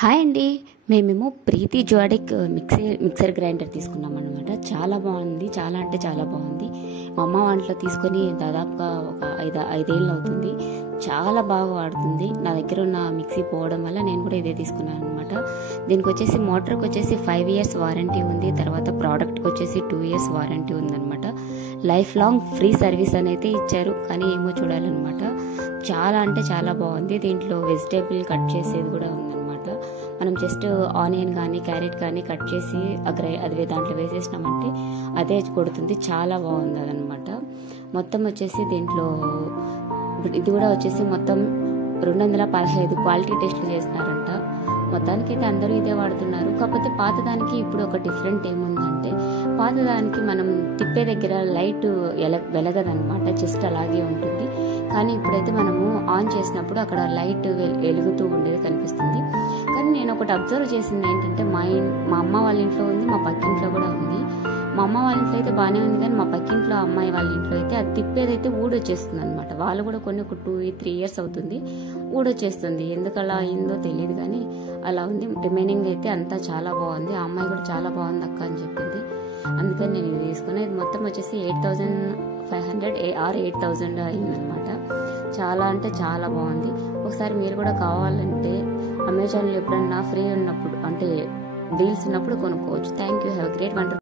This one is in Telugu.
హాయ్ అండి. మేమేమో ప్రీతి జువాడిక్ మిక్సర్ గ్రైండర్ తీసుకున్నామన్నమాట. చాలా బాగుంది, చాలా అంటే చాలా బాగుంది. మా అమ్మ వంటలో తీసుకొని దాదాపుగా ఒక ఐదేళ్ళు అవుతుంది. చాలా బాగా వాడుతుంది. నా దగ్గర ఉన్న మిక్సీ పోవడం వల్ల నేను కూడా ఇదే తీసుకున్నాను అనమాట. దీనికి వచ్చేసి మోటార్కి వచ్చేసి 5 years వారంటీ ఉంది. తర్వాత ప్రోడక్ట్కి వచ్చేసి 2 years వారంటీ ఉందన్నమాట. లైఫ్ లాంగ్ ఫ్రీ సర్వీస్ అనేది ఇచ్చారు. కానీ ఏమో చూడాలన్నమాట. చాలా అంటే చాలా బాగుంది. దీంట్లో వెజిటేబుల్ కట్ చేసేది కూడా ఉందన్నమాట. మనం జస్ట్ ఆనియన్ కానీ క్యారెట్ కానీ కట్ చేసి అది దాంట్లో వేసేసినామంటే అదే కొడుతుంది. చాలా బాగుంది అదనమాట. మొత్తం వచ్చేసి దీంట్లో ఇది కూడా వచ్చేసి మొత్తం 215 క్వాలిటీ టెస్టులు చేస్తున్నారంట. మొత్తానికైతే అందరూ ఇదే వాడుతున్నారు. కాకపోతే పాతదానికి ఇప్పుడు ఒక డిఫరెంట్ ఏముందంటే, పాతదానికి మనం తిప్పే దగ్గర లైట్ వెలగదనమాట, జస్ట్ అలాగే ఉంటుంది. కానీ ఇప్పుడైతే మనము ఆన్ చేసినప్పుడు అక్కడ లైట్ వెలుగుతూ ఉండేది కనిపిస్తుంది. కానీ నేను ఒకటి అబ్జర్వ్ చేసింది ఏంటంటే, మా అమ్మ వాళ్ళ ఇంట్లో ఉంది, మా పక్కింట్లో కూడా ఉంది. మా అమ్మ వాళ్ళ ఇంట్లో అయితే బాగానే ఉంది, కానీ మా పక్కింట్లో అమ్మాయి వాళ్ళ ఇంట్లో అయితే అది తిప్పేదైతే ఊడొచ్చేస్తుంది అనమాట. వాళ్ళు కూడా ఒక 2-3 years అవుతుంది, ఊడొచ్చేస్తుంది. ఎందుకు అలా అయిందో తెలియదు, కానీ అలా ఉంది. రిమైనింగ్ అయితే అంతా చాలా బాగుంది. ఆ అమ్మాయి కూడా చాలా బాగుంది అక్క అని చెప్పింది. అందుకని నేను ఇది తీసుకున్నాను. ఇది మొత్తం వచ్చేసి 8,500 or 8,000 అయిందనమాట. చాలా అంటే చాలా బాగుంది. ఒకసారి మీరు కూడా కావాలంటే అమెజాన్లో ఎప్పుడన్నా ఫ్రీ ఉన్నప్పుడు, అంటే డీల్స్ ఉన్నప్పుడు కొనుక్కోవచ్చు. Thank you. Have a great wonder.